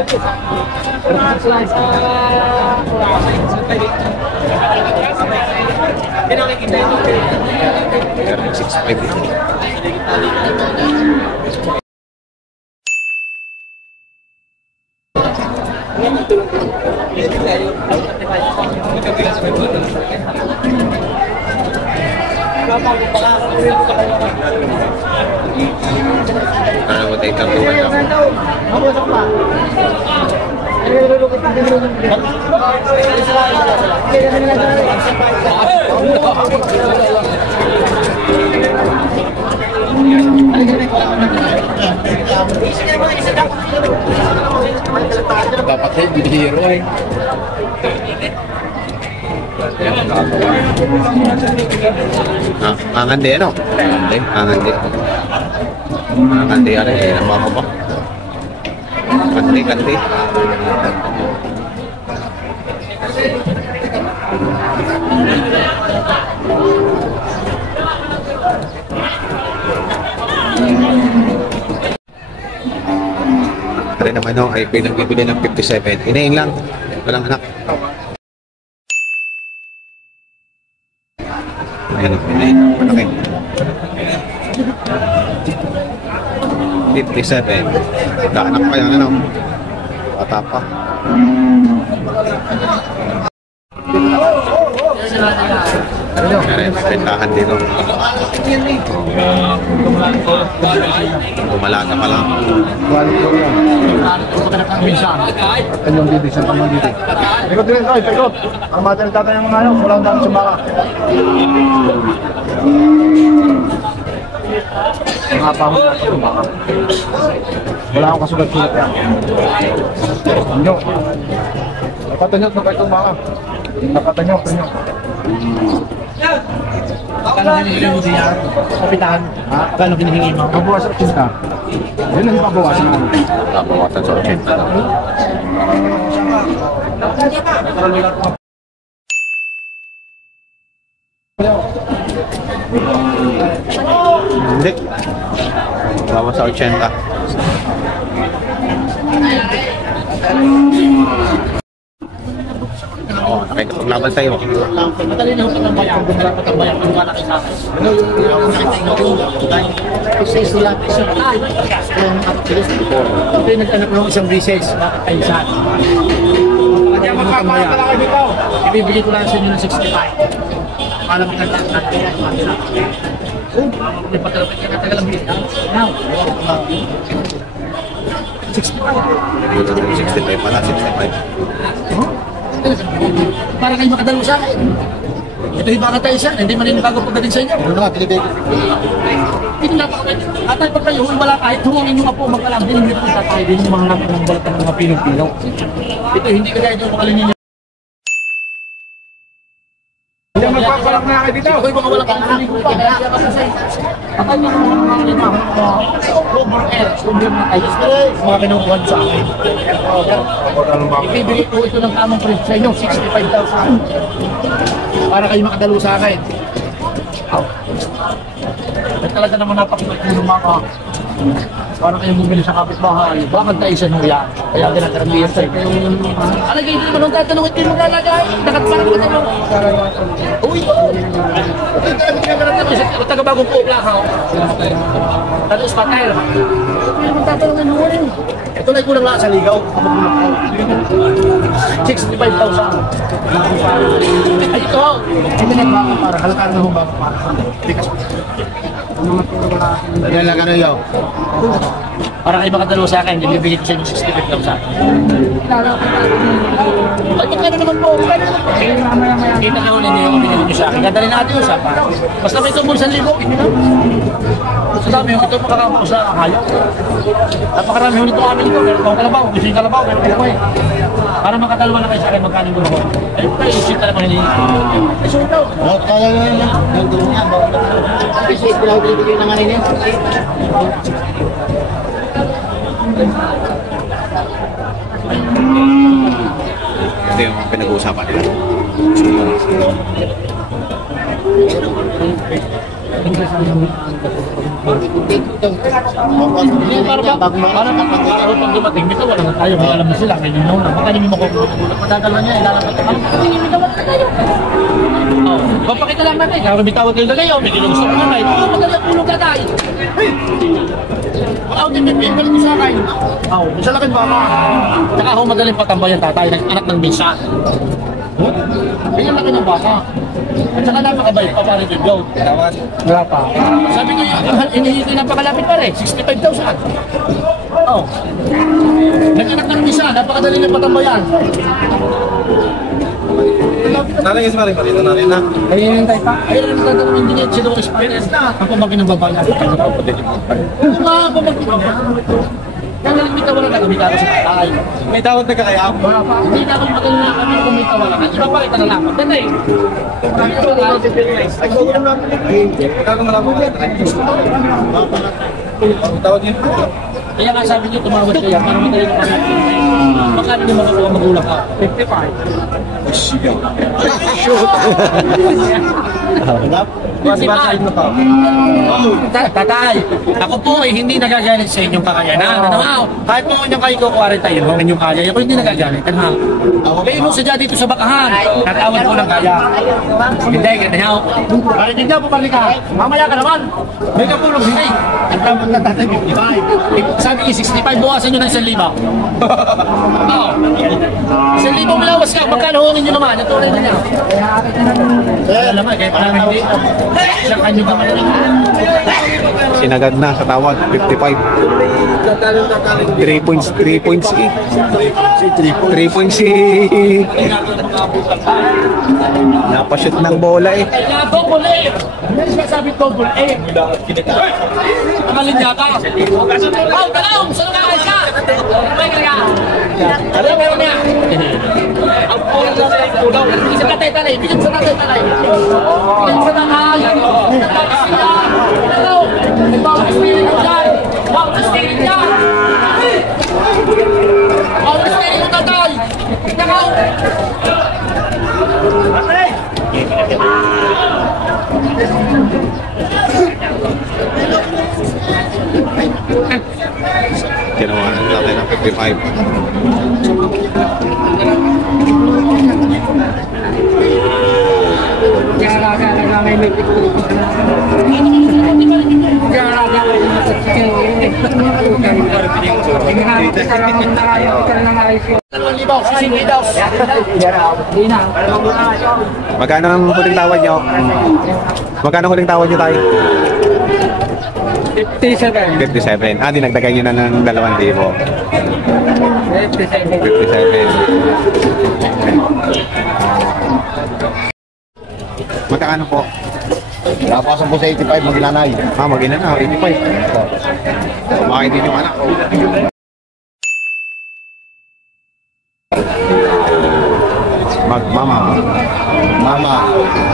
Ano mo tayo tatuan lang? Dapat kayo bihiro eh. Angandi ano? Angandi. Angandi ano eh, nama ko ba? Kandi. Tara naman no, ay pinagbibili ng 57. Inayin lang, walang anak. Ayan, inayin, malaki. 57. Daanak pa yan, ano? Bata pa. Ayan, pentahan dito. Umalaga pa lang. Kanyang dito, isang tamang dito. Ikot din ito, ikot. Ang mga tinatata yung mga ano, walang dami sa baka. Mga pahon na sa baka. Wala akong kasulat-sulat yan. Tanyo. Napatanyot na ba itong baka? Napatanyot. Kano hinihingi mo siya? Kapitan? Kano hinihingi mo? Pabawas sa 80. Yun ang pabawasan namin. Pabawasan sa 80 na. Hindi. Bawas sa 80. Oo, nakikipaglaban tayo. Madali na hukang bayan. Dapat ang bayan. Kung wala kayo sa akin. Kasi sila isa tayo. Ito yung nag-anak ng isang recess. Bakit kayo sa akin? Kaya magkakaroon ka dito. Ibibigay ko lang sa inyo ng 65. Para magkakaroon natin. May patalaman ka katagal ang bilis. Now. 65 pala, 65. Para kayo makadalo sa akin. Ito yung baka tayo siya, hindi maninibago pagdating sa inyo. Ano nga, pinibigay ko. Hindi na pa kayo. Atay pag kayo, wala kahit humangin nyo ka po magkalang din, hindi po tatay din yung mga ng balatan ng mga pinong-pinaw. Ito, hindi ka dahil yung makalinin nyo. Hindi magpapalang na kayo dito. Ito yung mga wala kang makalinin ko pa. Atay nyo yung mga over air, mga pinukuhan sa akin. Ibibigay ko ito ng tamang presyo sa inyo, 65,000. Para kayo makadalo sa akin. At talaga naman napakilala mga para kayong bumili sa kapitbahay. Bakit tayo isa nung yan? Kaya ginagarabihan sa'yo. Alagay dito naman tatanungin kayo maglalagay. Dakat parang matanong. Uy! Ito yung ginagarabihan sa taga-bagong puwag lang. Talo sa patay. Ito yung tatanungin mo rin. Ito na kulang lang sa ligaw. 65,000. Ay ito! Ito na baka para halkaan na hong baka para. Tikas pa. Dahil lang ano yun? Para kayo makadalo sa akin, bibigay ko sa inyo 65,000. Ay, magkano naman po? Kita na ulit niyo yung binili nyo sa akin. Ganda rin natin yung usapan. Basta may tumbol 1,000, hindi na. Sa dami yung ito makakamo sa kayo. Napakarami yung ito amin ito. Meron akong kalabaw, gusto yung kalabaw, meron ako eh. Para makadalawa na kayo sa akin, magkano yung ako. Ay, kayo, isip ka naman hindi. Ay, so ito. Kaya yan. Nagdoon nga. Kasi ito lang binibigay na nga rin yan. Ito yung pinag-uusapan nila. Hindi, para pag dumating, bitaw wala na tayo. May alam na sila, may ninaw na. Baka hindi mo makukulat. Matagal na niya, ilalapat na kami. Hindi, bitaw wala na tayo. Papakita lang natin, kaya bitawan kayo na kayo. May ginugusto ko naman. Madali ang pulong na tayo. Din pinipil ko sa akin. Sa laking baka. Tsaka ako madaling patambayan tatay, anak ng minsan. Ganyan laki ng baka. At saka napakabait pa parin yung goat. Wala pa. Sabi ko yung hinihingi napakalapit pa rin, 65,000. Nag-anak ng minsan, napakadali ng patambayan. Nanay is maring marito na rin na. Ayun tayo pa. Ayun ang tatanungin din yan. Sino ang experience na? Ang pamagin ng babae. Mga pamagin ng babae. Kaya nalimita wala na kami karo sa tatay. May tawag na kaya ako. Hindi na kami magaling na kami kung may tawalan. At iba pa kita na lang. Tatay. Marami na ba? Ay, gawin mo lang. Kano mo lang po. Tawag yun. Kaya nga sabi niyo tumawad kaya para madali na kami. Magkano yung mga magulang ka? 55. Tatay, ako po ay hindi nagagalit sa inyong kakayanan. Ano? Kahit po inyong kayo kukuwarin tayo, kung inyong kaya, ako hindi nagagalit. Ano? Kayo mo sadya dito sa bakahan, natawad ko ng kaya. Hindi, ganyan. Bakit hindi ako balik ka? Mamaya ka naman. May kapulong, hindi. Ang tamang na tatay, 55. Sabi niya, 65, bukasan nyo ng 1,000. Oo. 1,000 malawas ka, magkano hungin nyo naman? Ito rin na niya. Kaya naman, kahit parang hindi. Sa kanyo ka man. Sinagad na sa tawad, 55. 3 points, 3 points eh. 3 points eh. Napashoot ng bola eh. Kaya double A. Hindi siya sabi double A. Kamalin niya ka. Oh, talong! Saan ka ka? May ka. Alam mo niya. Ang pulang sa pulang. Isa tatay-talay. Bigyan sa tatay-talay. Bigyan sa tatay. Hello! Bawang espiritu dyan! Bawang espiritu dyan! Bawang espiritu tatay! Nakaw! Tinawanan natin ng 2,000. Magkano ang huling tawad nyo? Magkano huling tawad nyo tayo? 57. 57. Ah, dinagdagan nyo na ng 2,000. 57. Magkano po? Napasok po sa 85 mag-ilanay. Ah, mag-ina na, 85. Kumain din yung anak ko. Mama.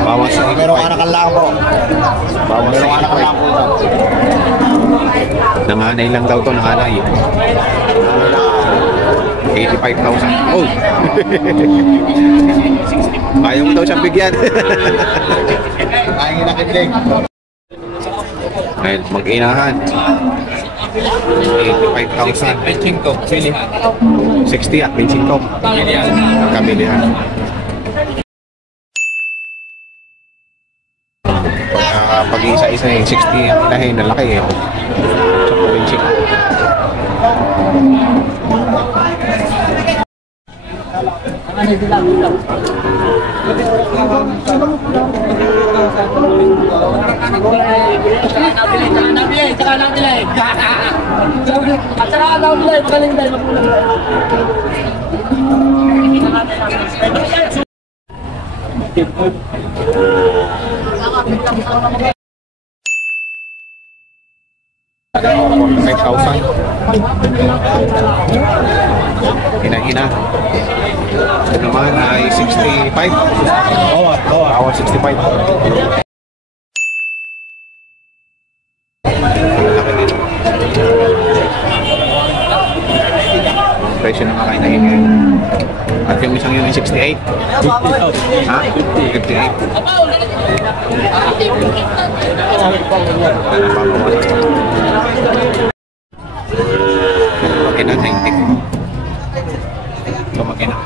Bawas sa Pero anak lang po. Bawas Pero sa anak lang po. Nanganay lang daw to, nanganay. 85,000. Oh! Ayaw mo daw siyang bigyan. Ay, nakilig. Ngayon, mag-inahan. 85,000. 60 at 25. Kabilihan. Pag isa-isa yung 60 ang inahin na laki eh. Sa 5,000. Hina-hina. Ito naman ay 65. Oo, 65. presyo ng mga kainahin ngayon. At yung isang yun ay 68. Ha? 58. Makina 90. Ito makina.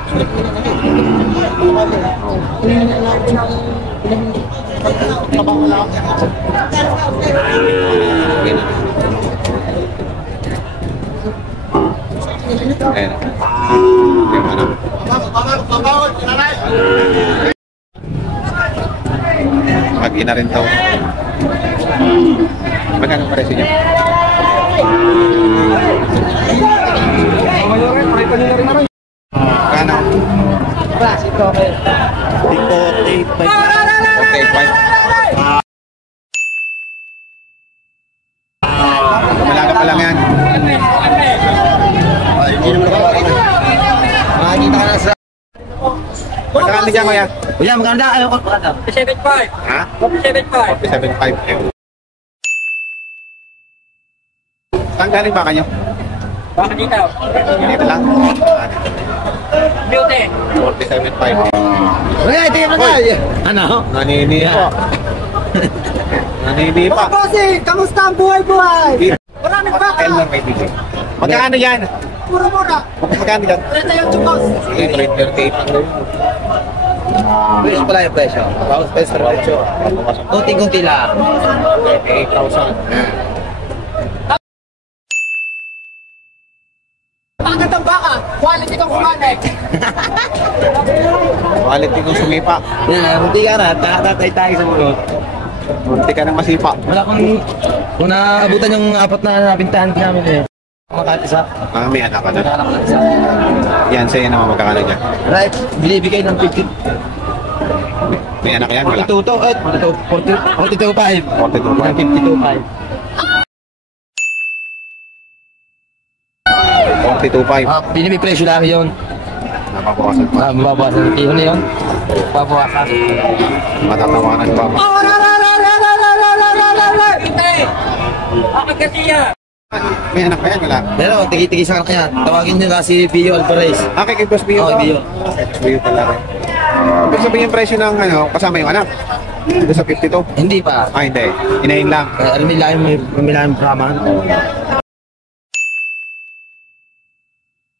Ayan. Yung ano. Mag-ina rin to. Magkano presyo niya? Magkano? Okay, fine. Malaga pa lang yan. Makikita ka na sa... Magkano dyan, kuya? Kuya, maganda. Ayaw ko pa. 75. Ha? 75. 47.5. Saan galing ba kanyo? Baka dito. Dito lang. Beauty. 47.5. Kuya, tingin mo na. Ano? Nanini pa. Nanini pa. Bossing, kamusta ang buhay-buhay? Maraming baka. L lang may bigay. Magkano yan? Mura-mura. Magkano yan? 38 boss. Okay, 38. Presyo pala yung presyo. Bawas presyo ng presyo. Kunti-kunti lang. 38,000. Pagkat ang baka, quality kang kumanek. Quality kong sumipa. Yan, kunti ka na. Tatatay tayo sa mulo. Munti ka ng masipa. Wala kung... Kung naabutan yung apat na pintahan namin eh. Makakati isa. Ah, may anak ka na. Nakakalak na isa. Yan, sa'yo naman magkakano dyan. Right, binibigay ng 50. May anak yan, wala. 42 to, 42.5. 42.5. 42.5. Binibig presyo namin yun. Napabawasan pa. Mababawasan ng kilo na yun. Mababawasan. Matatawanan pa. Bakit kasi yan? May anak pa yan, wala. Pero, tigi-tigi sa kanya. Tawagin nyo na si Pio Alvarez. Ah, kay Boss Bio. Oo, Bio. Boss Bio pala rin. Ibig sabihin yung presyo ng ano, kasama yung anak. Dito sa 52. Hindi pa. Ah, hindi. Inahin lang. Alam nila yung Brahman.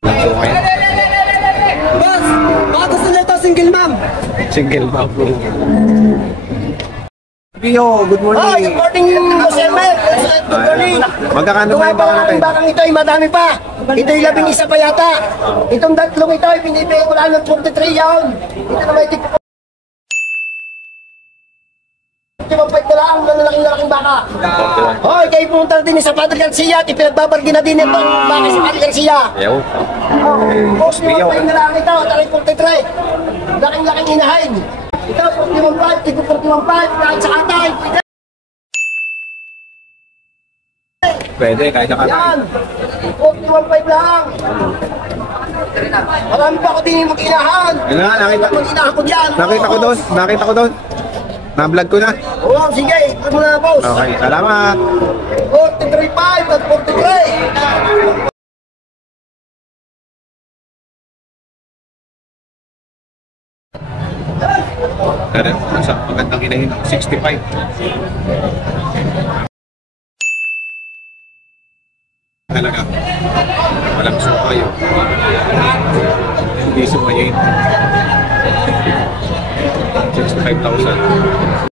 So, ngayon, Boss, baka gusto nyo ito single ma'am. single mom. Bio, good morning. Oh, good morning, Boss Emel. Good morning. Magkakano ba yung baka natin? Ang bakang ito ay madami pa. Ito yung 11 pa yata. Itong tatlong ito ay binibigay ko lang ng 43 yun. Ito na may tig... Mapait ko lang ng laking baka. Hoy, kayo pumunta din sa Padre Garcia at ipinagbabargi na din itong baka sa Padre Garcia. Ayaw. Boss, mapait na lang ito, tarik 43. Laking inahin. Ito, 41.5, tigong 41.5, kahit sa katay. Pwede, kahit sa katay. Yan, 41.5 lang. Marami pa ako din mag-inahan. Yun na, nakita. Mag-inahan ko dyan. Nakita ko doon. Na-vlog ko na. Oo, sige, ano na boss. Okay, salamat. 43.5 at 43. Pero, sa magandang inahin, 65. Talaga. Walang suka yun. Hindi sumayin. 65,000.